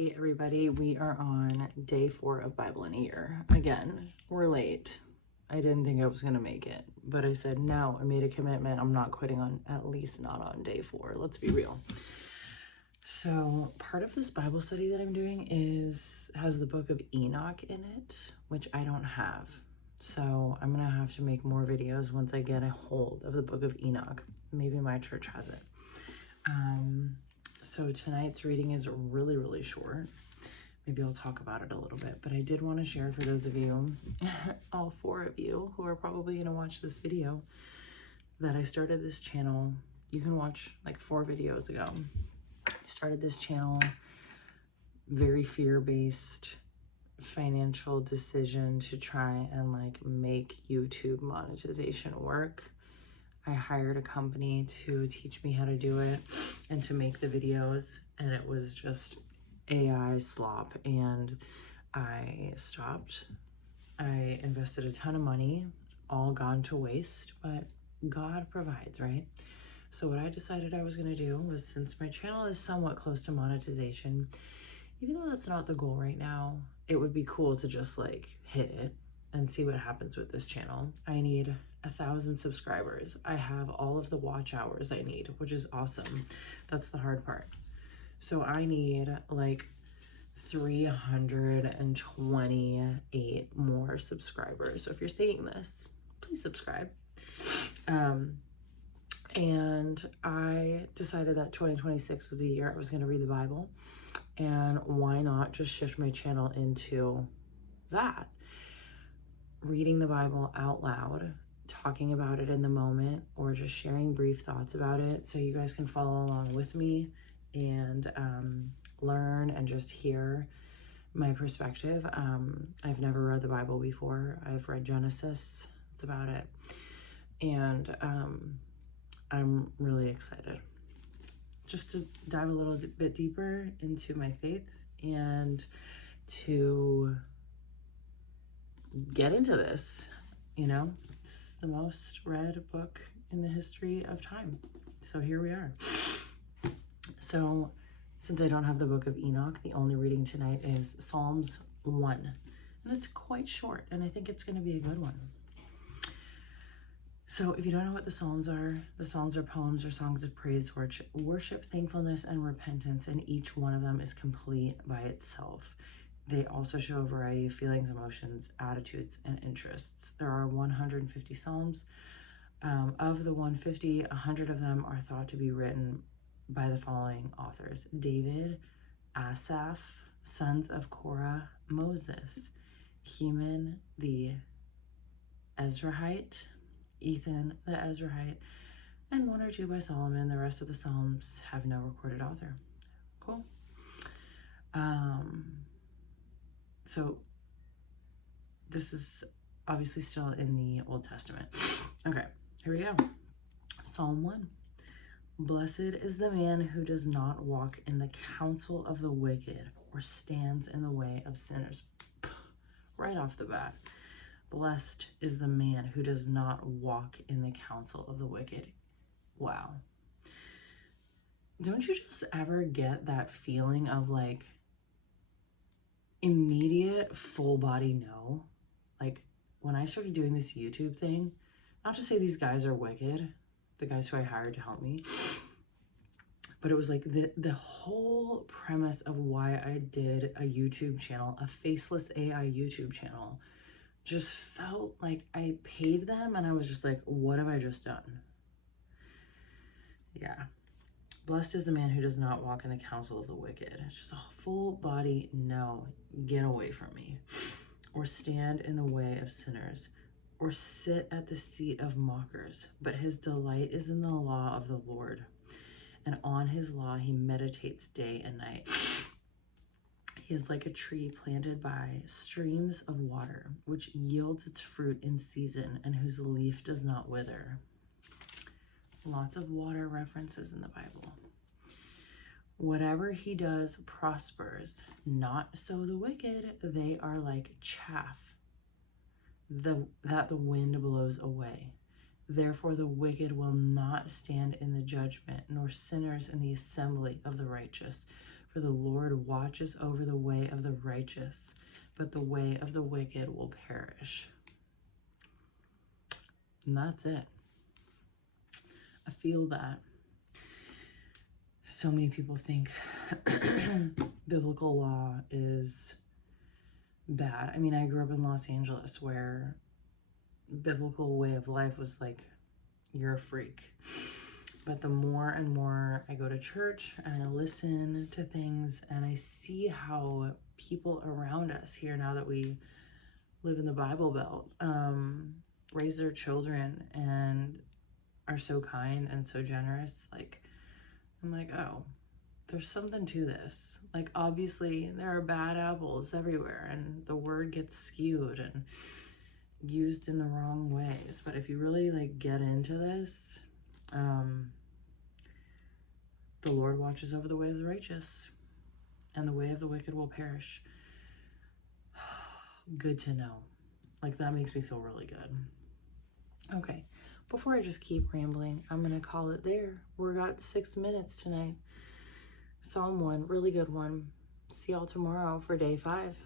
Hey everybody, we are on day 4 of Bible in a Year. Again, we're late. I didn't think I was going to make it, but I said no, I made a commitment. I'm not quitting on, at least not on day 4. Let's be real. So part of this Bible study that I'm doing has the book of Enoch in it, which I don't have. So I'm going to have to make more videos once I get a hold of the book of Enoch. Maybe my church has it. So tonight's reading is really, really short. Maybe I'll talk about it a little bit, but I did want to share for those of you, all 4 of you who are probably going to watch this video, that I started this channel. You can watch like 4 videos ago. I started this channel, very fear-based financial decision to try and like make YouTube monetization work. I hired a company to teach me how to do it and to make the videos, and it was just AI slop, and I stopped. I invested a ton of money, all gone to waste, but God provides, right? So what I decided I was going to do was, since my channel is somewhat close to monetization, even though that's not the goal right now, it would be cool to just like hit it and see what happens with this channel. I need 1,000 subscribers. I have all of the watch hours I need, which is awesome. That's the hard part. So I need like 328 more subscribers. So if you're seeing this, please subscribe. And I decided that 2026 was the year I was going to read the Bible. And why not just shift my channel into that? Reading the Bible out loud, talking about it in the moment, or just sharing brief thoughts about it so you guys can follow along with me and learn and just hear my perspective. I've never read the Bible before. I've read Genesis. That's about it. And I'm really excited just to dive a little bit deeper into my faith and to get into this. You know, it's the most read book in the history of time. So here we are. So since I don't have the book of Enoch, the only reading tonight is Psalms 1. And it's quite short, and I think it's going to be a good one. So if you don't know what the Psalms are poems or songs of praise, worship, thankfulness, and repentance, and each one of them is complete by itself. They also show a variety of feelings, emotions, attitudes, and interests. There are 150 Psalms. Of the 150, 100 of them are thought to be written by the following authors: David, Asaph, sons of Korah, Moses, Heman the Ezrahite, Ethan the Ezrahite, and 1 or 2 by Solomon. The rest of the Psalms have no recorded author. Cool. So this is obviously still in the Old Testament. Okay, here we go. Psalm 1. Blessed is the man who does not walk in the counsel of the wicked or stands in the way of sinners. Right off the bat. Blessed is the man who does not walk in the counsel of the wicked. Wow. Don't you just ever get that feeling of like immediate full body no? Like when I started doing this YouTube thing, not to say these guys are wicked, the guys who I hired to help me, but it was like the whole premise of why I did a YouTube channel, a faceless AI YouTube channel, just felt like I paid them and I was just like, what have I just done? Yeah. Blessed is the man who does not walk in the counsel of the wicked. It's just a full body no, get away from me. Or stand in the way of sinners, or sit at the seat of mockers. But his delight is in the law of the Lord, and on his law he meditates day and night. He is like a tree planted by streams of water, which yields its fruit in season, and whose leaf does not wither. Lots of water references in the Bible. Whatever he does prospers, not so the wicked. They are like chaff that the wind blows away. Therefore the wicked will not stand in the judgment, nor sinners in the assembly of the righteous. For the Lord watches over the way of the righteous, but the way of the wicked will perish. And that's it. I feel that. So many people think biblical law is bad. I mean, I grew up in Los Angeles where biblical way of life was like, you're a freak. But the more and more I go to church and I listen to things and I see how people around us here, now that we live in the Bible Belt, raise their children and are so kind and so generous, like, I'm like, oh, there's something to this. Like, obviously there are bad apples everywhere and the word gets skewed and used in the wrong ways. But if you really like get into this, the Lord watches over the way of the righteous, and the way of the wicked will perish. Good to know. Like, that makes me feel really good. Okay, before I just keep rambling, I'm going to call it there. We're got 6 minutes tonight. Psalm 1, really good one. See y'all tomorrow for day 5.